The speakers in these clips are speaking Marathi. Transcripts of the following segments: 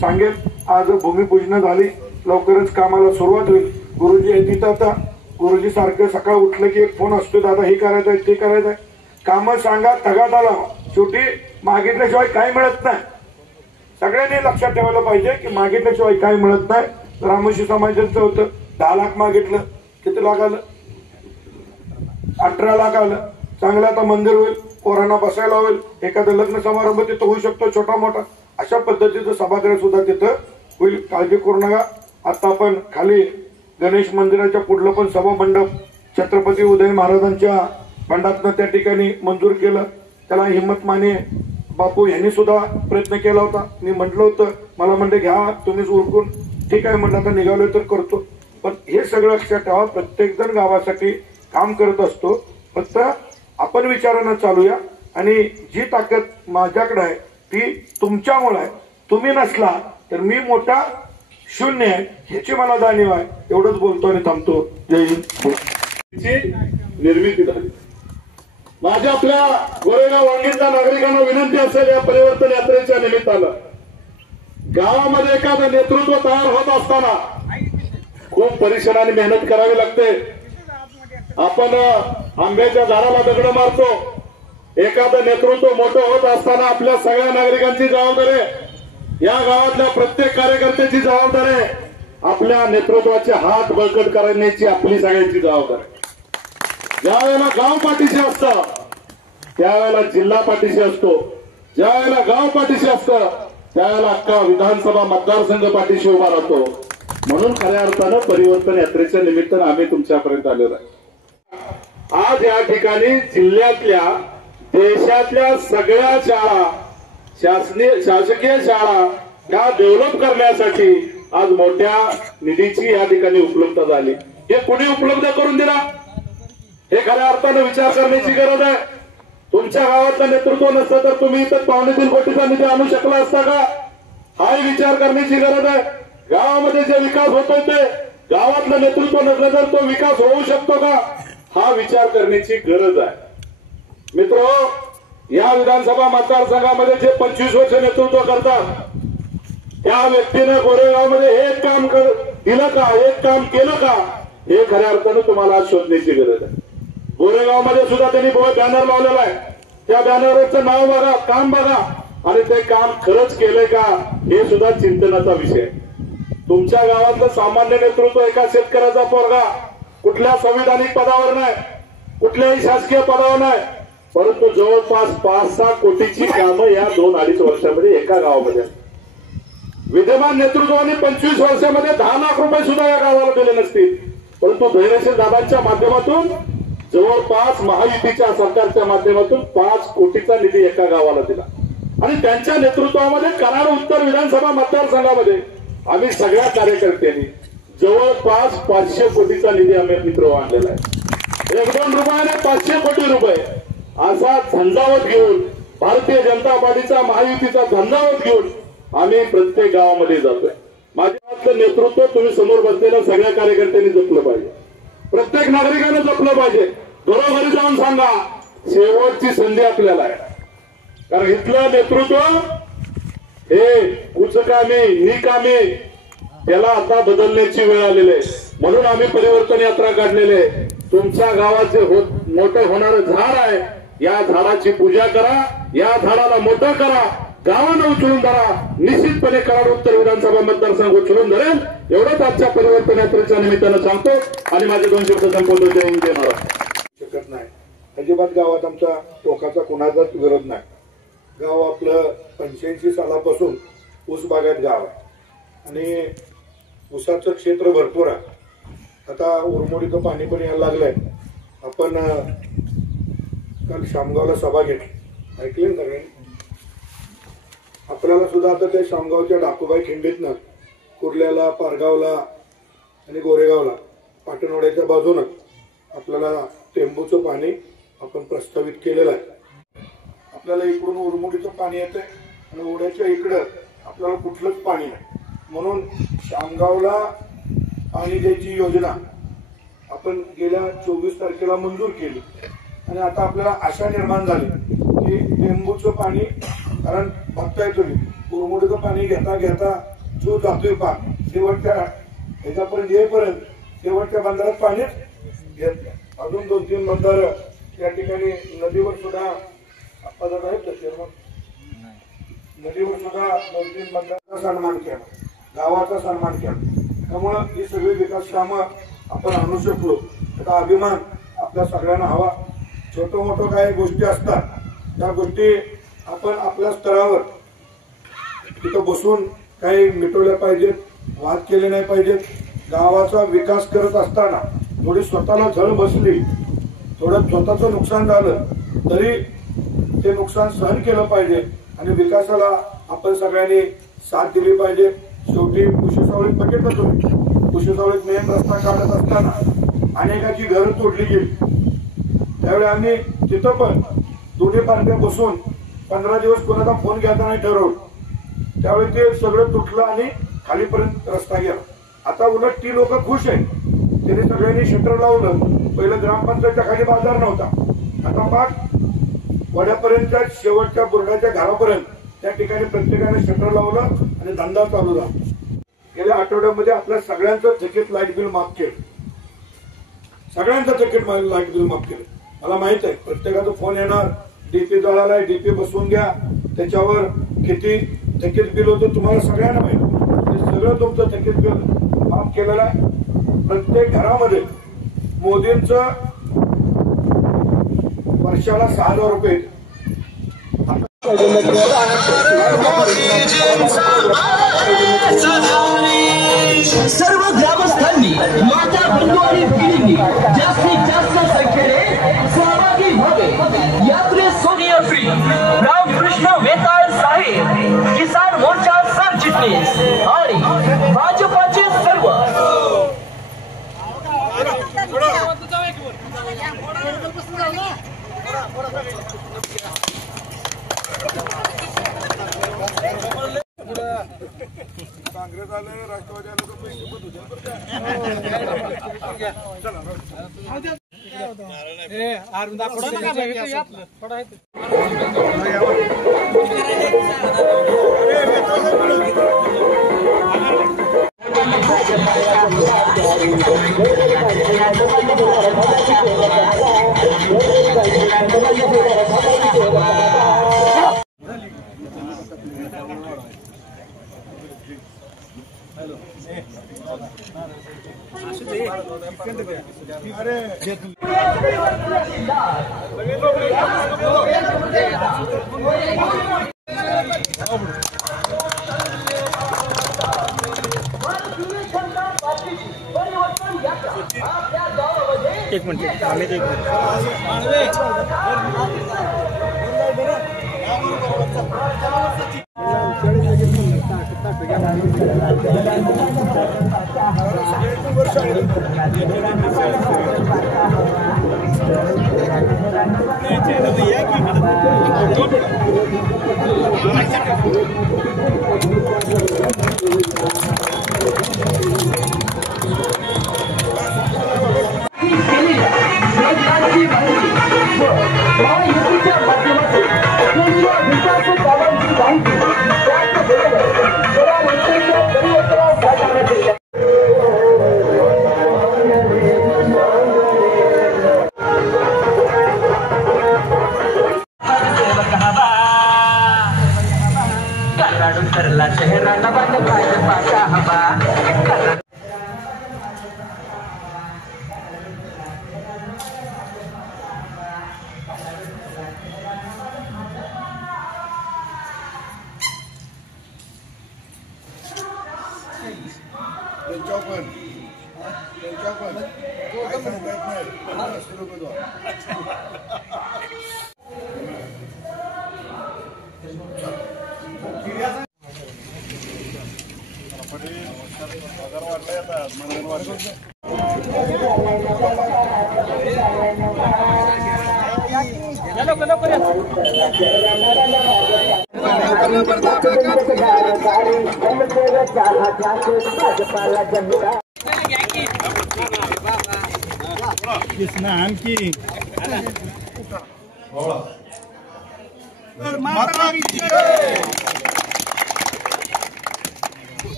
सांगेल आज भूमिपूजन झाली, लवकरच कामाला सुरुवात होईल. गुरुजी आहे तिथं. आता गुरुजी सारखं सकाळ उठलं की एक फोन असतो, दादा हे करायचंय ते करायचंय, कामं सांगा तगादा लावा. शेवटी मागितल्याशिवाय काय मिळत नाही. सगळ्यांनी लक्षात ठेवायला पाहिजे की मागितल्याशिवाय काय मिळत नाही. रामोशी समाजाचं होतं 10 लाख मागितलं, किती लाख आलं? 18 लाख आलं. चांगलं आता मंदिर होईल, पोरांना बसायला होईल, एखादं लग्न समारंभ तिथं होऊ शकतो छोटा मोठा, अशा पद्धतीचं सभागृह सुद्धा तिथं होईल. काळजी करू नका. आता आपण खाली गणेश मंदिराच्या पुढलं पण सभा मंडप छत्रपती उदय महाराजांच्या बंडातनं त्या ठिकाणी मंजूर केलं. त्याला हिम्मत माने बापू यांनी सुद्धा प्रयत्न केला होता. मी म्हटलं होतं, मला म्हणले घ्या तुम्हीच उरकून. ठीक आहे म्हटलं, आता निघालोय तर करतो. पण हे सगळं लक्षात ठेवा, प्रत्येक जण गावासाठी काम करत असतो. फक्त आपण विचारानं चालूया आणि जी ताकद माझ्याकडे आहे ती तुमच्यामुळे आहे. तुम्ही नसला तर मी मोठा शून्य आहे ह्याची मला जाणीव आहे. एवढंच बोलतो आणि थांबतो. जय हिंद. निर्मिती झाली. माझ्या आपल्या गोरेगाव वांगीच्या नागरिकांना विनंती असेल, या परिवर्तन यात्रेच्या निमित्तानं गावामध्ये एखादं नेतृत्व तयार होत असताना खूप परिश्रमाने मेहनत करावी लागते. आपण आंब्याच्या झाडाला दगड मारतो. एखादं नेतृत्व मोठं होत असताना आपल्या सगळ्या नागरिकांची जबाबदारी आहे. या गावातल्या प्रत्येक कार्यकर्त्याची जबाबदारी आहे. आपल्या नेतृत्वाचे हात बळकट करण्याची आपली सगळ्यांची जबाबदारी आहे. ज्या वेळेला गाव पाठीशी असतं त्यावेळेला जिल्हा पाठीशी असतो. ज्या वेळेला गाव पाठीशी असतं त्यावेळेला अख्खा विधानसभा मतदारसंघ पाठीशी उभा राहतो. म्हणून खऱ्या अर्थानं परिवर्तन यात्रेच्या निमित्तानं आम्ही तुमच्यापर्यंत आलेलो आहे. आज या ठिकाणी जिल्ह्यातल्या देशातल्या सगळ्या शाळा, शासकीय शाळा त्या डेव्हलप करण्यासाठी आज मोठ्या निधीची या ठिकाणी उपलब्धता झाली. हे कुणी उपलब्ध करून दिला हे खऱ्या अर्थानं विचार करण्याची गरज आहे. तुमच्या गावातलं नेतृत्व नसतं तर तुम्ही इथं 2.25 कोटीचा निधी आणू शकला असता का, हाही विचार करण्याची गरज आहे. गावामध्ये जे विकास होतोय ते गावातलं नेतृत्व नसलं तर तो विकास होऊ शकतो का, हा विचार करण्याची गरज आहे. मित्र, या विधानसभा मतदारसंघामध्ये जे 25 वर्ष नेतृत्व करतात त्या व्यक्तीने गोरेगावमध्ये हे काम दिलं का, एक काम केलं का, हे खऱ्या अर्थानं तुम्हाला शोधण्याची गरज आहे. गोरेगावमध्ये सुद्धा त्यांनी बॅनर लावलेला आहे. त्या बॅनरवरचं नाव बघा, काम बघा आणि ते काम खरंच केलंय का हे सुद्धा चिंतनाचा विषय. तुमच्या गावातलं सामान्य नेतृत्व एका शेतकऱ्याचा पोरगा कुठल्या संविधानिक पदावर नाही, कुठल्याही शासकीय पदावर नाही, परंतु जवळपास 5-6 कोटीची कामं या 2-2.5 वर्षामध्ये एका गावामध्ये. विद्यमान नेतृत्वाने 25 वर्षामध्ये 10 लाख रुपये सुद्धा या गावाला दिले नसतील, परंतु धैर्यशील दादांच्या माध्यमातून जवळपास महायुतीच्या सरकारच्या माध्यमातून 5 कोटीचा निधी एका गावाला दिला. आणि त्यांच्या नेतृत्वामध्ये कराड उत्तर विधानसभा मतदारसंघामध्ये आम्ही सगळ्या कार्यकर्त्यांनी जवळपास 500 कोटीचा निधी आम्ही मित्र आणलेला आहे. 1-2 रुपयाने 500 कोटी रुपये असा झंझावत घेऊन, भारतीय जनता पार्टीचा महायुतीचा झंझावत घेऊन आम्ही प्रत्येक गावामध्ये जातोय. माझ्या नेतृत्व तुम्ही समोर बसलेल्या सगळ्या कार्यकर्त्यांनी जपलं पाहिजे. प्रत्येक नागरिकांना जपलं पाहिजे. घरोघरी जाऊन सांगा शेवटची संधी आपल्याला आहे. कारण इथलं नेतृत्व हे कुचकामी निकामी त्याला आता बदलण्याची वेळ आलेली आहे. म्हणून आम्ही परिवर्तन यात्रा काढलेली आहे. तुमच्या गावाचे मोठं होणारं झाड आहे, या झाडाची पूजा करा, या झाडाला मोठं करा, गावानं उचलून धरा. निश्चितपणे कराड उत्तर विधानसभा मतदारसंघ उचलून धरेल. एवढंच आजच्या परिवर्तन यात्रेच्या निमित्तानं सांगतो आणि माझे 2 शब्द संपवतो. जय हिंद, जय महाराष्ट्र. शकत नाही अजिबात. गावात आमचा टोकाचा कुणाचाच विरोध नाही. गाव आपलं 85 सालापासून ऊस बागायत गाव आहे आणि ऊसाचं क्षेत्र भरपूर आहे. आता उरमोडीचं पाणी पण यायला लागलंय. आपण काल शामगावला सभा घेतली, ऐकली ना सगळ्यांनी. आपल्याला सुद्धा आता त्या शामगावच्या डाकूबाई खिंडीतनं कुर्ल्याला, पारगावला आणि गोरेगावला पाटणवाड्याच्या बाजूनं आपल्याला टेंबूचं पाणी आपण प्रस्तावित केलेलं आहे. आपल्याला इकडून उरमुडीचं पाणी येतंय आणि ओढ्याच्या इकडं आपल्याला कुठलंच पाणी नाही. म्हणून शामगावला पाणी द्यायची योजना आपण गेल्या 24 तारखेला मंजूर केली आणि आता आपल्याला आशा निर्माण झाली की टेंबूचं पाणी, कारण बघताय तुम्ही कुरमुडीचं पाणी घेता घेता जीव जातोय पाक शेवटच्या ह्याच्यापर्यंत येईपर्यंत शेवटच्या बंधारात पाणीच घेत नाही. अजून 2-3 बंधार या ठिकाणी नदीवर सुद्धा पदार्थ आहेत का चेअरमन? नदीवर सुद्धा 2-3 बंधाराचा सन्मान केला, गावाचा सन्मान केला. त्यामुळं ही सगळी विकास कामं आपण आणू शकलो त्याचा अभिमान आपल्या सगळ्यांना हवा. छोटं मोठं काही गोष्टी असतात त्या गोष्टी आपण आपल्या स्तरावर तिथं बसून काही मिटवल्या पाहिजेत, वाद केले नाही पाहिजेत. गावाचा विकास करत असताना थोडी स्वतःला झळ बसली, थोडं स्वतःचं नुकसान झालं तरी ते नुकसान सहन केलं पाहिजे आणि विकासाला आपण सगळ्यांनी साथ दिली पाहिजे. शेवटी कुशीसावळीत बघितलं तुम्ही, कुशीसावळीत मेन रस्ता काढत असताना अनेकाची घरं तोडली गेली. त्यावेळी आम्ही तिथं पण दोन्ही पार्ट्या बसून 15 दिवस कोणाचा फोन घ्यायचा नाही ठरवलं. त्यावेळी ते सगळं तुटलं आणि खालीपर्यंत रस्ता गेला. आता उलट ती लोक खुश आहेत, त्यांनी सगळ्यांनी शटर लावलं. पहिलं ग्रामपंचायतच्या खाली बाजार नव्हता, आता पाक वड्यापर्यंतच्या शेवटच्या बुरड्याच्या घरापर्यंत त्या ठिकाणी प्रत्येकाने शटर लावलं आणि धंदा चालू झाला. गेल्या आठवड्यामध्ये आपल्या सगळ्यांचं थकीत लाईट बिल माफ केलं, सगळ्यांचं थकीत लाईट बिल माफ केलं. मला माहित आहे प्रत्येकाचा फोन येणार, डीपी जळालाय, डीपी बसवून घ्या, त्याच्यावर किती थकीत बिल होतं तुम्हाला सगळ्यांना माहिती. सगळं तुमचं थकीत बिल माफ केलेलं आहे. प्रत्येक घरामध्ये मोदींचं वर्षाला 6,000 रुपये. सर्व ग्रामस्थांनी, माता बंधू आणि भगिनींनी जास्तीत जास्त संख्येने सहभागी व्हावे. यात्रेत सोनिया फ्री, रामकृष्ण वेताळ साहेब, किसान मोर्चा सरचिटणीस आणि भाजपाचे सर्व काँग्रेस आले, राष्ट्रवादी आले तर पैसे पण एक मिनिट आम्ही एक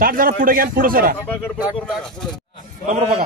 ताट जरा पुढे घ्या, पुढे सरा समोर बघा.